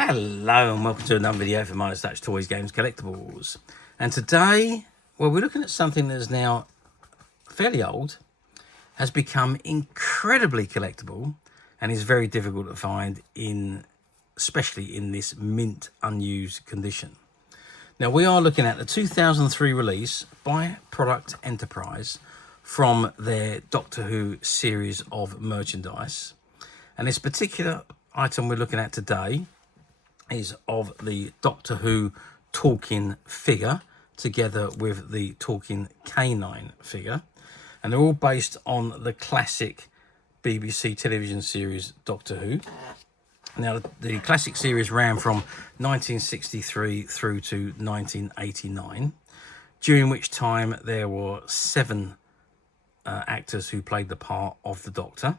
Hello and welcome to another video for Minus Touch Toys, Games, Collectibles. And today, well, we're looking at something that is now fairly old, has become incredibly collectible, and is very difficult to find, especially in this mint unused condition. Now, we are looking at the 2003 release by Product Enterprise from their Doctor Who series of merchandise. And this particular item we're looking at today is of the Doctor Who talking figure together with the talking K-9 figure, and they're all based on the classic BBC television series Doctor Who. Now, the classic series ran from 1963 through to 1989, during which time there were 7 actors who played the part of the Doctor.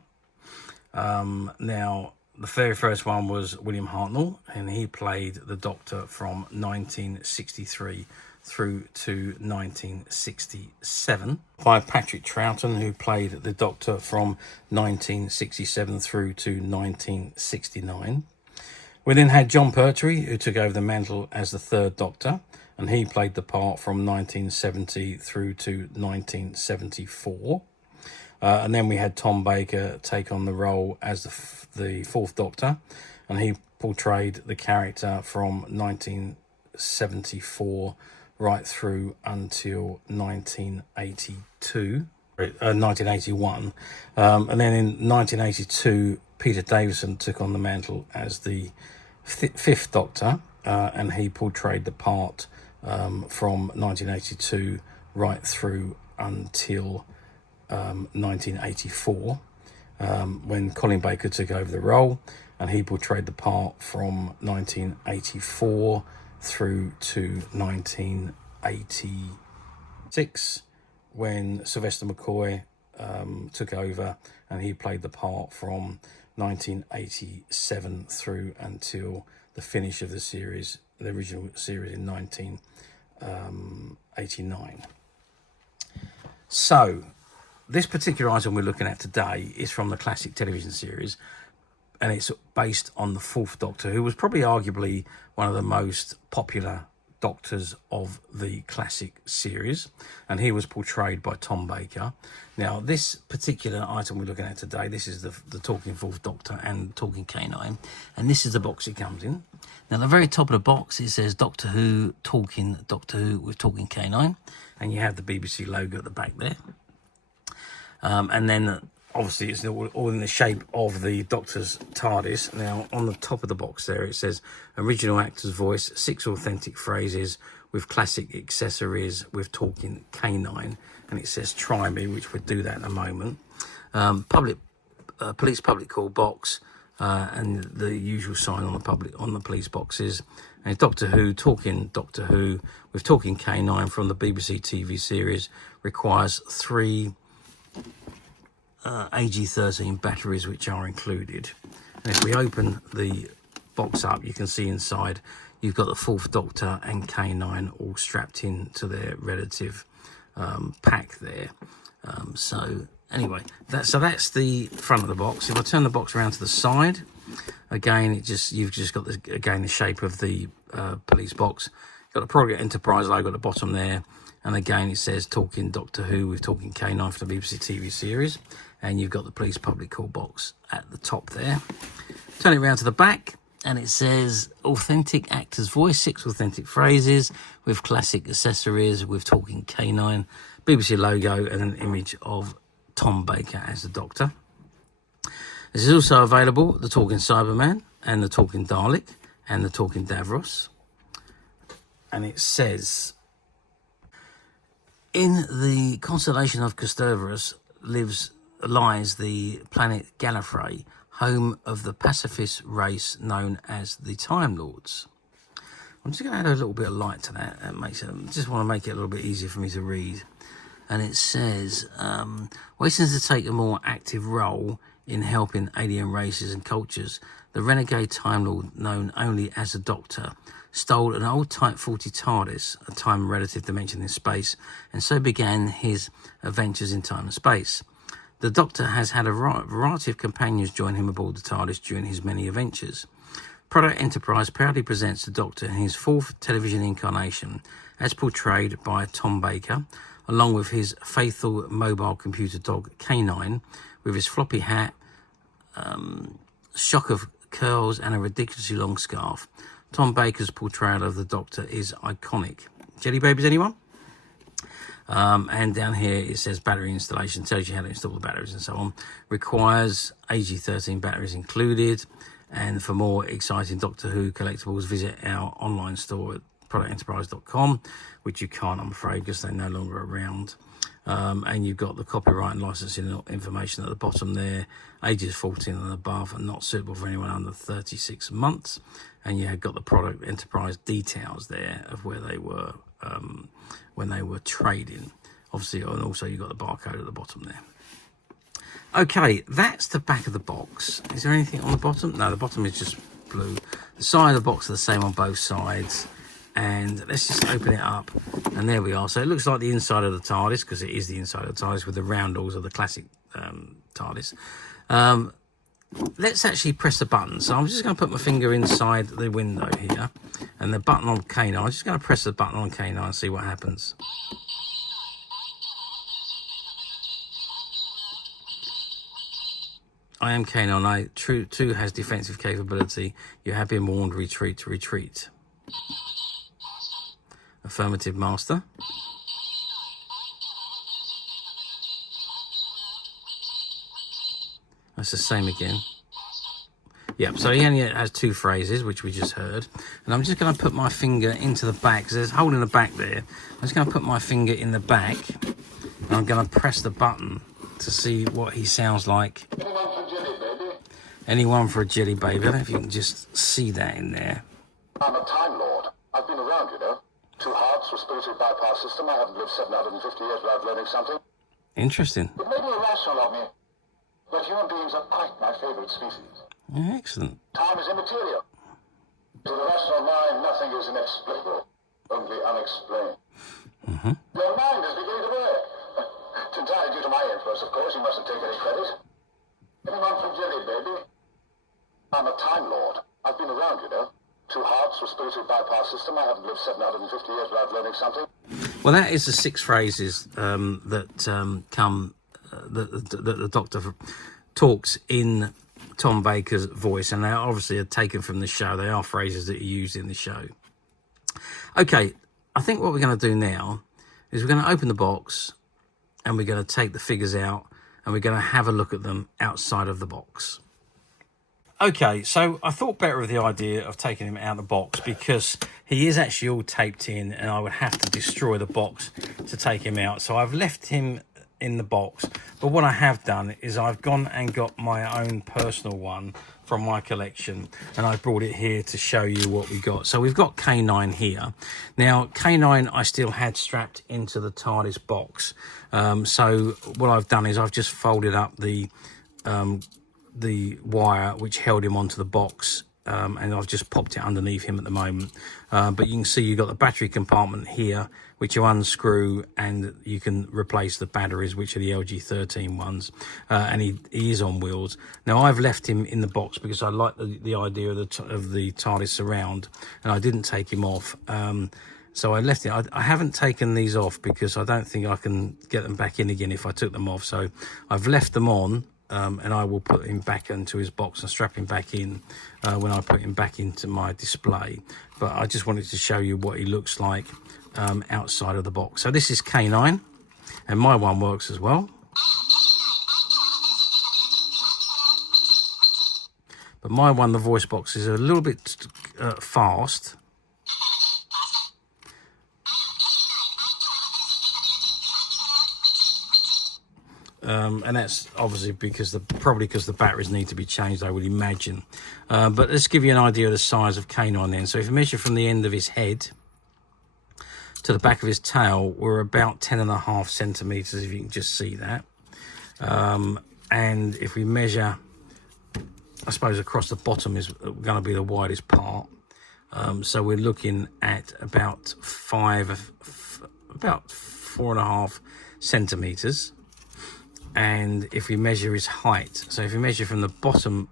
Now, the very first one was William Hartnell, and he played the Doctor from 1963 through to 1967. By Patrick Troughton, who played the Doctor from 1967 through to 1969. We then had John Pertwee, who took over the mantle as the third Doctor, and he played the part from 1970 through to 1974. And then we had Tom Baker take on the role as the fourth Doctor, and he portrayed the character from 1974 right through until 1981. And then in 1982, Peter Davison took on the mantle as the fifth Doctor, and he portrayed the part from 1982 right through until 1984, when Colin Baker took over the role, and he portrayed the part from 1984 through to 1986, when Sylvester McCoy took over, and he played the part from 1987 through until the finish of the series, the original series, in 1989. So this particular item we're looking at today is from the classic television series, and it's based on the fourth Doctor, who was probably arguably one of the most popular Doctors of the classic series, and he was portrayed by Tom Baker. Now, this particular item we're looking at today, this is the talking fourth Doctor and talking K-9, and this is the box it comes in. Now, at the very top of the box, it says Doctor Who talking Doctor Who with talking K-9, and you have the BBC logo at the back there. And then obviously it's all in the shape of the Doctor's TARDIS. Now, on the top of the box there, it says original actor's voice, 6 authentic phrases with classic accessories with talking K-9, and it says try me, which would do that in a moment. Police public call box, and the usual sign on the police boxes. And Doctor Who talking Doctor Who with talking K-9 from the BBC TV series requires 3 AG13 batteries, which are included. And if we open the box up, you can see inside you've got the fourth Doctor and K-9 all strapped in to their relative pack there. So anyway, that's the front of the box. If I turn the box around to the side, again, you've just got the shape of the police box. Got the Product Enterprise logo at the bottom there. And again, it says talking Doctor Who with talking K-9 for the BBC TV series. And you've got the police public call box at the top there. Turn it around to the back, and it says authentic actor's voice, 6 authentic phrases with classic accessories with talking K-9, BBC logo, and an image of Tom Baker as the Doctor. This is also available, the talking Cyberman, and the talking Dalek, and the talking Davros. And it says, in the constellation of Castorverus lies the planet Gallifrey, home of the pacifist race known as the Time Lords. I'm just going to add a little bit of light to that. Just want to make it a little bit easier for me to read. And it says, waiting to take a more active role in helping alien races and cultures, the renegade Time Lord, known only as the Doctor, stole an old Type 40 TARDIS, a time-relative dimension in space, and so began his adventures in time and space. The Doctor has had a variety of companions join him aboard the TARDIS during his many adventures. Product Enterprise proudly presents the Doctor in his fourth television incarnation, as portrayed by Tom Baker, along with his faithful mobile computer dog K-9, with his floppy hat, shock of curls and a ridiculously long scarf. Tom Baker's portrayal of the Doctor is iconic. Jelly babies, anyone? And down here it says battery installation, tells you how to install the batteries and so on. Requires AG13 batteries included. And for more exciting Doctor Who collectibles, visit our online store at productenterprise.com, which you can't, I'm afraid, because they're no longer around. And you've got the copyright and licensing information at the bottom there. Ages 14 and above and not suitable for anyone under 36 months. And you have got the Product Enterprise details there of where they were when they were trading. Obviously, and also you've got the barcode at the bottom there. Okay, that's the back of the box. Is there anything on the bottom? No, the bottom is just blue. The side of the box are the same on both sides. And let's just open it up. And there we are. So it looks like the inside of the TARDIS, because it is the inside of the TARDIS with the roundels of the classic TARDIS. Let's actually press the button. So I'm just going to put my finger inside the window here. And the button on K9. I'm just going to press the button on K9 and see what happens. I am K-9. True 2 has defensive capability. You have been warned. Retreat. Retreat. Affirmative, Master. That's the same again. Yep, so he only has 2 phrases, which we just heard. And I'm just going to put my finger into the back, because there's a hole in the back there. I'm just going to put my finger in the back, and I'm going to press the button to see what he sounds like. Anyone for a jelly baby? I don't know if you can just see that in there. I'm a Time Lord. I've been around, you know. 2 hearts, respiratory bypass system. I haven't lived 750 years without learning something. Interesting. It may be irrational of me, but human beings are quite my favorite species. Excellent. Time is immaterial. To the rational mind, nothing is inexplicable, only unexplained. Your mind is beginning to work. It's entirely due to my influence, of course. You mustn't take any credit. Anyone from Jelly, baby? I'm a Time Lord. I've been around, you know. 2 hearts, respiratory bypass system. I haven't lived 750 years without learning something. Well, that is the 6 phrases that come that the Doctor talks in Tom Baker's voice, and they obviously are taken from the show. They are phrases that he used in the show. Okay, I think what we're going to do now is we're going to open the box, and we're going to take the figures out, and we're going to have a look at them outside of the box. Okay, so I thought better of the idea of taking him out of the box, because he is actually all taped in and I would have to destroy the box to take him out. So I've left him in the box, but what I have done is I've gone and got my own personal one from my collection, and I brought it here to show you what we got. So we've got K-9 here. Now, K-9 I still had strapped into the TARDIS box. So what I've done is I've just folded up the wire which held him onto the box, and I've just popped it underneath him at the moment. But you can see you've got the battery compartment here, which you unscrew and you can replace the batteries, which are the LG13 ones, and he is on wheels. Now, I've left him in the box because I like the idea of the TARDIS surround, and I didn't take him off. So I left it. I haven't taken these off because I don't think I can get them back in again if I took them off. So I've left them on. And I will put him back into his box and strap him back in when I put him back into my display. But I just wanted to show you what he looks like outside of the box. So this is K-9, and my one works as well. But my one, the voice box, is a little bit fast. And that's obviously probably because the batteries need to be changed, I would imagine. But let's give you an idea of the size of K-9 then. So if you measure from the end of his head to the back of his tail, we're about 10.5 centimeters, if you can just see that. And if we measure, I suppose across the bottom is going to be the widest part. So we're looking at about 4.5 centimeters. And if we measure his height, so if we measure from the bottom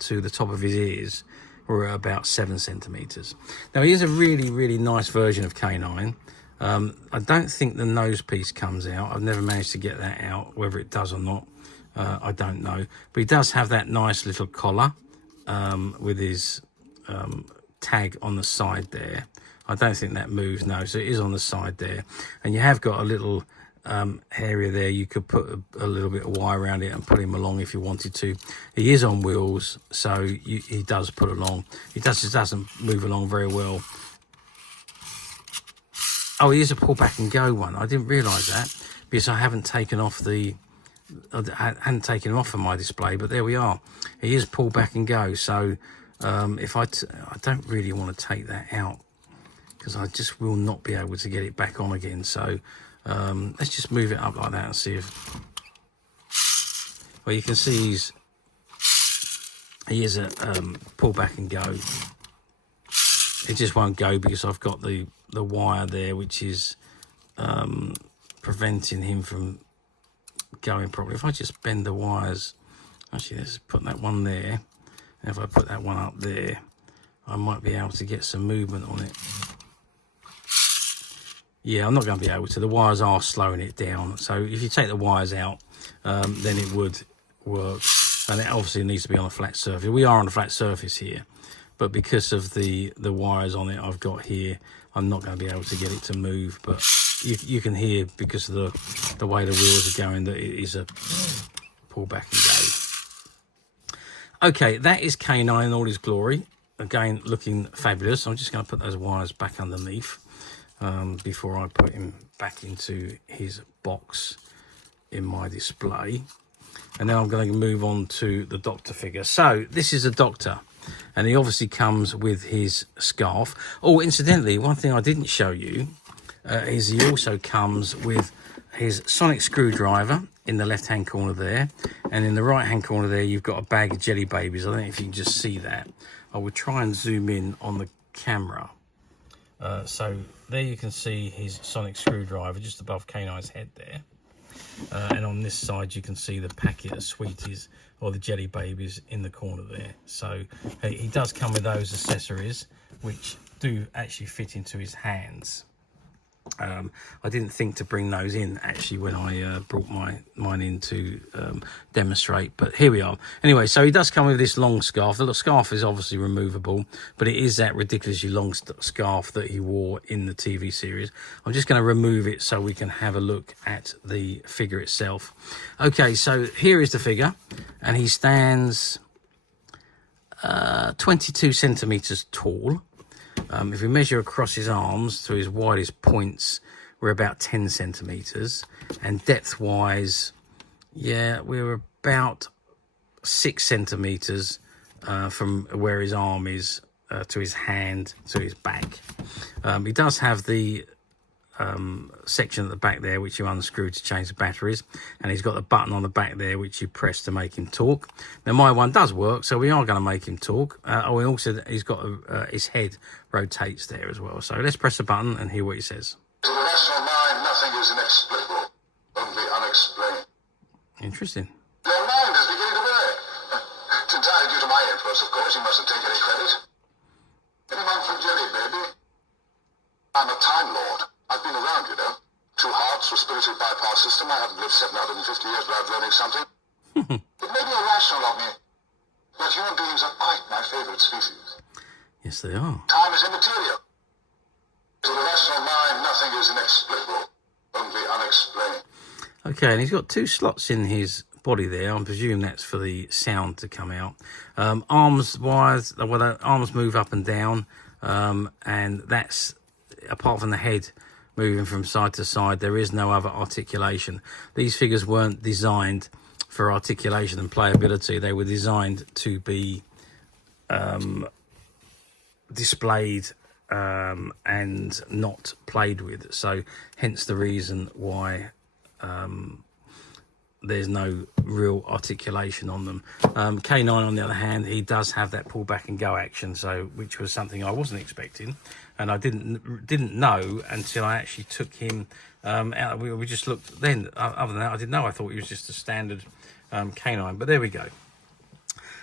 to the top of his ears, were about 7 centimeters. Now here's a really, really nice version of K-9. I don't think the nose piece comes out. I've never managed to get that out. Whether it does or not, I don't know. But he does have that nice little collar with his tag on the side there. I don't think that moves, no, so it is on the side there. And you have got a little area there. You could put a little bit of wire around it and put him along if you wanted to. He is on wheels, so he does put along. He just doesn't move along very well. Oh, he is a pull back and go one. I didn't realise that because I haven't taken off I hadn't taken him off of my display, but there we are. He is pull back and go. So if I don't really want to take that out because I just will not be able to get it back on again. So let's just move it up like that and see if. Well, you can see he is a pull back and go. It just won't go because I've got the wire there, which is preventing him from going properly. If I just bend the wires, actually let's put that one there, and if I put that one up there, I might be able to get some movement on it. Yeah, I'm not going to be able to. The wires are slowing it down, so if you take the wires out, then it would work. And it obviously needs to be on a flat surface. We are on a flat surface here, but because of the wires on it I've got here, I'm not going to be able to get it to move. But you can hear, because of the way the wheels are going, that it is a pull back and go. Okay, that is K-9 in all his glory. Again, looking fabulous. I'm just going to put those wires back underneath before I put him back into his box in my display. And now I'm going to move on to the Doctor figure. So this is a Doctor, and he obviously comes with his scarf. Oh, incidentally, one thing I didn't show you is he also comes with his sonic screwdriver in the left hand corner there, and in the right hand corner there you've got a bag of jelly babies. I don't know if you can just see that. I will try and zoom in on the camera. So there you can see his sonic screwdriver just above K-9's head there. And on this side you can see the packet of sweeties, or the jelly babies, in the corner there. So he does come with those accessories, which do actually fit into his hands. I didn't think to bring those in actually when I brought mine in to demonstrate, but here we are. Anyway, so he does come with this long scarf. The scarf is obviously removable, but it is that ridiculously long scarf that he wore in the TV series. I'm just going to remove it so we can have a look at the figure itself. Okay, so here is the figure, and he stands 22 centimeters tall. If we measure across his arms to his widest points, we're about 10 centimeters, and depth wise, yeah, we're about 6 centimeters from where his arm is to his hand to his back. He does have the section at the back there which you unscrew to change the batteries, and he's got the button on the back there which you press to make him talk. Now my one does work, so we are going to make him talk. Oh, and also he's got his head rotates there as well. So let's press the button and hear what he says. To the rational mind, nothing is inexplicable, only unexplained. Interesting. Your mind is beginning to work. It's entirely due to my influence, of course. You mustn't take any credit. Any man from Jelly, baby? I'm a Time Lord. I've been around, you know. 2 hearts, respiratory bypass system. I haven't lived 750 years without learning something. It may be irrational of me, but human beings are quite my favorite species. Yes, they are. Time is immaterial. To the rational mind, nothing is inexplicable, only unexplained. Okay, and he's got 2 slots in his body there. I presume that's for the sound to come out. Arms wise, well, the arms move up and down, and that's, apart from the head moving from side to side, there is no other articulation. These figures weren't designed for articulation and playability. They were designed to be displayed and not played with. So hence the reason why there's no real articulation on them. K-9 on the other hand, he does have that pull back and go action, so which was something I wasn't expecting, and I didn't know until I actually took him out. We just looked then. Other than that, I didn't know. I thought he was just a standard K-9, but there we go.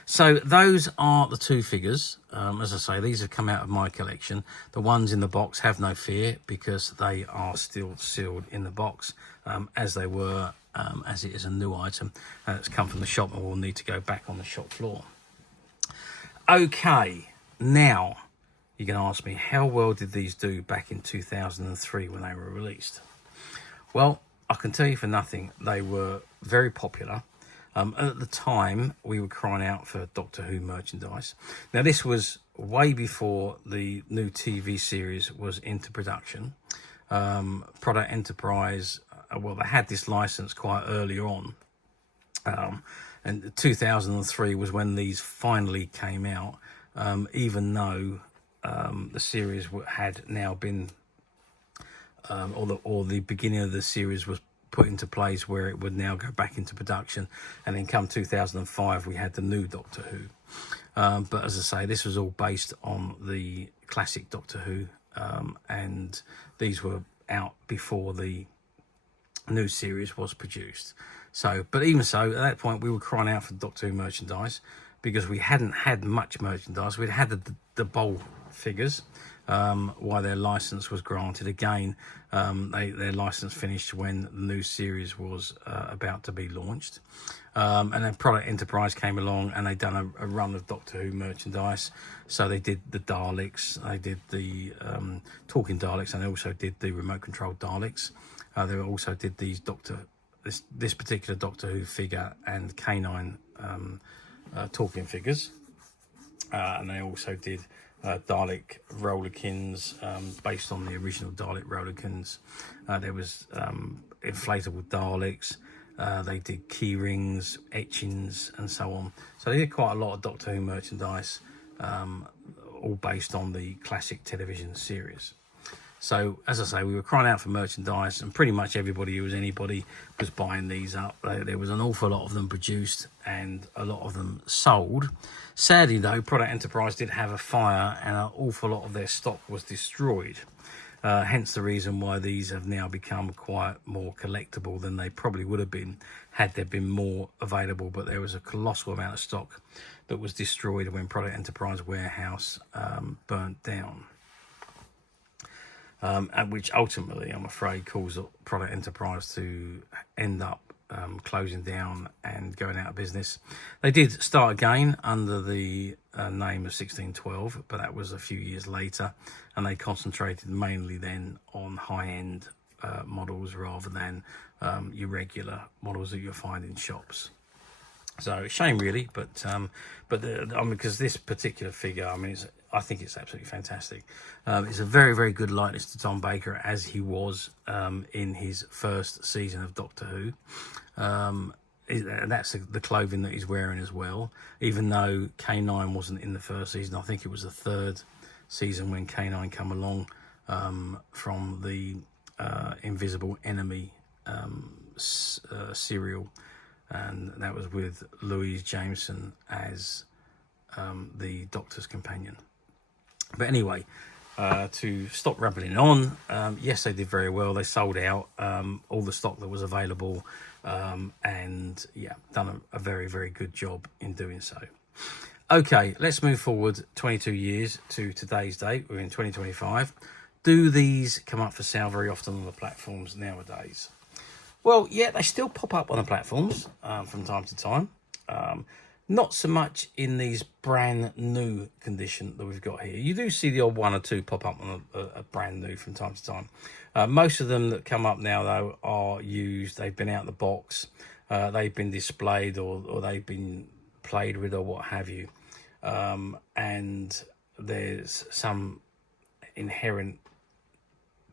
So those are the two figures. As I say, these have come out of my collection. The ones in the box, have no fear, because they are still sealed in the box, as they were, as it is a new item. It's come from the shop and will need to go back on the shop floor. Okay, now you're going to ask me, how well did these do back in 2003 when they were released? Well, I can tell you for nothing, they were very popular. At the time, we were crying out for Doctor Who merchandise. Now, this was way before the new TV series was into production. Product Enterprise, well, they had this license quite early on. And 2003 was when these finally came out, even though the series had now been, or the beginning of the series was put into place where it would now go back into production, and then come 2005 we had the new Doctor Who. But as I say, this was all based on the classic Doctor Who, and these were out before the new series was produced. So, but even so, at that point we were crying out for Doctor Who merchandise, because we hadn't had much merchandise. We'd had the bowl figures, while their license was granted. Again, their license finished when the new series was about to be launched. And then Product Enterprise came along, and they'd done a run of Doctor Who merchandise. So they did the Daleks, they did the talking Daleks, and they also did the remote control Daleks. They also did these this particular Doctor Who figure and K-9 talking figures. And they also did Dalek Rollerkins, based on the original Dalek Rollerkins. There was inflatable Daleks. They did key rings, etchings, and so on. So they did quite a lot of Doctor Who merchandise, all based on the classic television series. So, as I say, we were crying out for merchandise, and pretty much anybody was buying these up. There was an awful lot of them produced, and a lot of them sold. Sadly, though, Product Enterprise did have a fire, and an awful lot of their stock was destroyed. Hence the reason why these have now become quite more collectible than they probably would have been had there been more available. But there was a colossal amount of stock that was destroyed when Product Enterprise warehouse burnt down. And which ultimately, I'm afraid, caused Product Enterprise to end up closing down and going out of business. They did start again under the name of 1612, but that was a few years later, and they concentrated mainly then on high-end models rather than your regular models that you'll find in shops. So shame, really, but because this particular figure, I think it's absolutely fantastic. It's a very, very good likeness to Tom Baker, as he was in his first season of Doctor Who. And that's the clothing that he's wearing as well. Even though K-9 wasn't in the first season, I think it was the third season when K-9 come along from the Invisible Enemy serial. And that was with Louise Jameson as the Doctor's companion. But anyway, to stop rambling on, yes, they did very well. They sold out all the stock that was available, and yeah, done a very, very good job in doing so. Okay, let's move forward 22 years to today's date. We're in 2025. Do these come up for sale very often on the platforms nowadays? Well, yeah, they still pop up on the platforms from time to time. Not so much in these brand new condition that we've got here. You do see the odd one or two pop up on a brand new from time to time. Most of them that come up now, though, are used. They've been out of the box. They've been displayed, or they've been played with, or what have you. And there's some inherent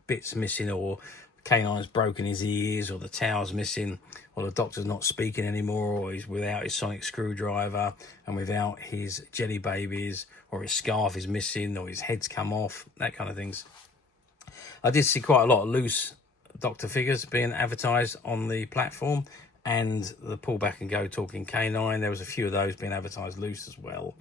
bits missing, or K-9's broken his ears, or the tower's missing, or the Doctor's not speaking anymore, or he's without his sonic screwdriver and without his jelly babies, or his scarf is missing, or his head's come off, that kind of things. I did see quite a lot of loose Doctor figures being advertised on the platform, and the pull back and go talking K-9. There was a few of those being advertised loose as well.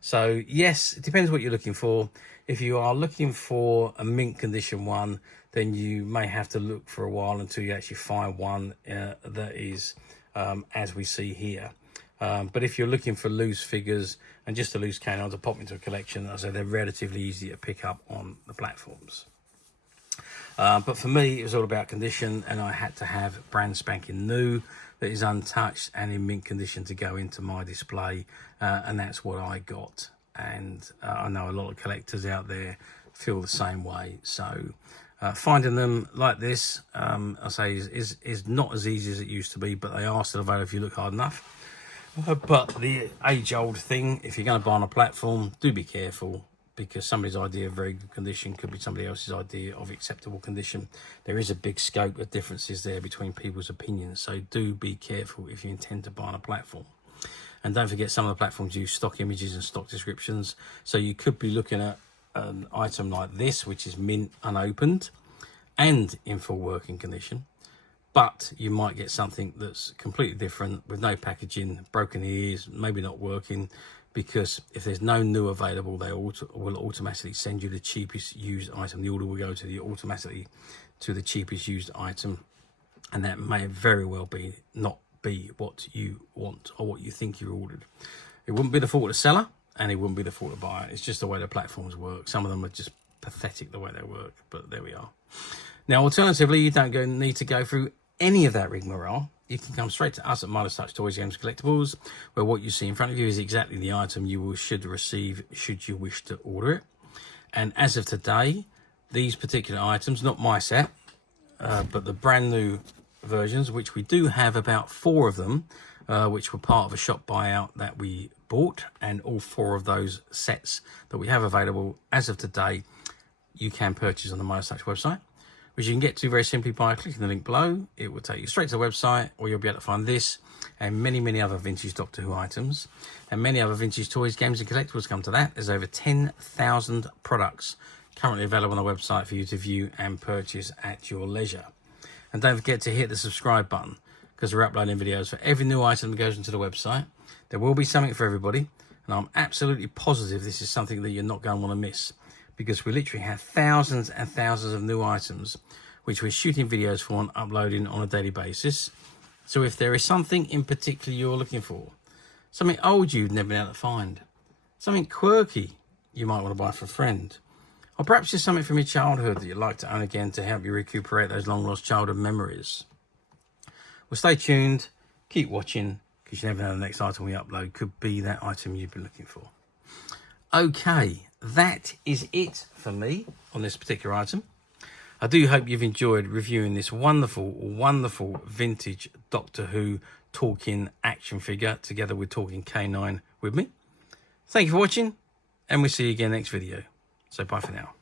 So yes, it depends what you're looking for. If you are looking for a mint condition one, then you may have to look for a while until you actually find one that is as we see here. But if you're looking for loose figures and just a loose K-9 to pop into a collection, as I say, they're relatively easy to pick up on the platforms. But for me, it was all about condition, and I had to have brand spanking new that is untouched and in mint condition to go into my display, and that's what I got. And I know a lot of collectors out there feel the same way. So finding them like this, I say, is not as easy as it used to be, but they are still available if you look hard enough. But the age-old thing, if you're going to buy on a platform, do be careful, because somebody's idea of very good condition could be somebody else's idea of acceptable condition. There is a big scope of differences there between people's opinions, so do be careful if you intend to buy on a platform. And don't forget, some of the platforms use stock images and stock descriptions, so you could be looking at an item like this, which is mint unopened and in full working condition, but you might get something that's completely different with no packaging, broken ears, maybe not working, because if there's no new available, they will automatically send you the cheapest used item. The order will go to automatically to the cheapest used item, and that may very well be not be what you want or what you think you ordered. It wouldn't be the fault of the seller, and it wouldn't be the fault of the buyer. It's just the way the platforms work. Some of them are just pathetic the way they work, but there we are. Now, alternatively, you don't need to go through any of that rigmarole. You can come straight to us at Midas Touch Toys, Games, Collectibles, where what you see in front of you is exactly the item you should receive should you wish to order it. And as of today, these particular items, not my set, but the brand new versions, which we do have about 4 of them, which were part of a shop buyout that we bought, and all 4 of those sets that we have available as of today, you can purchase on the Midas Touch website, which you can get to very simply by clicking the link below. It will take you straight to the website, or you'll be able to find this and many, many other vintage Doctor Who items and many other vintage toys, games and collectibles come to that. There's over 10,000 products currently available on the website for you to view and purchase at your leisure. And don't forget to hit the subscribe button, because we're uploading videos for every new item that goes into the website. There will be something for everybody, and I'm absolutely positive this is something that you're not going to want to miss, because we literally have thousands and thousands of new items which we're shooting videos for and uploading on a daily basis. So if there is something in particular you're looking for, something old you've never been able to find, something quirky you might want to buy for a friend, or perhaps just something from your childhood that you'd like to own again to help you recuperate those long lost childhood memories. Well, stay tuned, keep watching, because you never know the next item we upload could be that item you've been looking for. Okay, that is it for me on this particular item. I do hope you've enjoyed reviewing this wonderful, wonderful vintage Doctor Who talking action figure together with talking K-9 with me. Thank you for watching, and we'll see you again next video. So bye for now.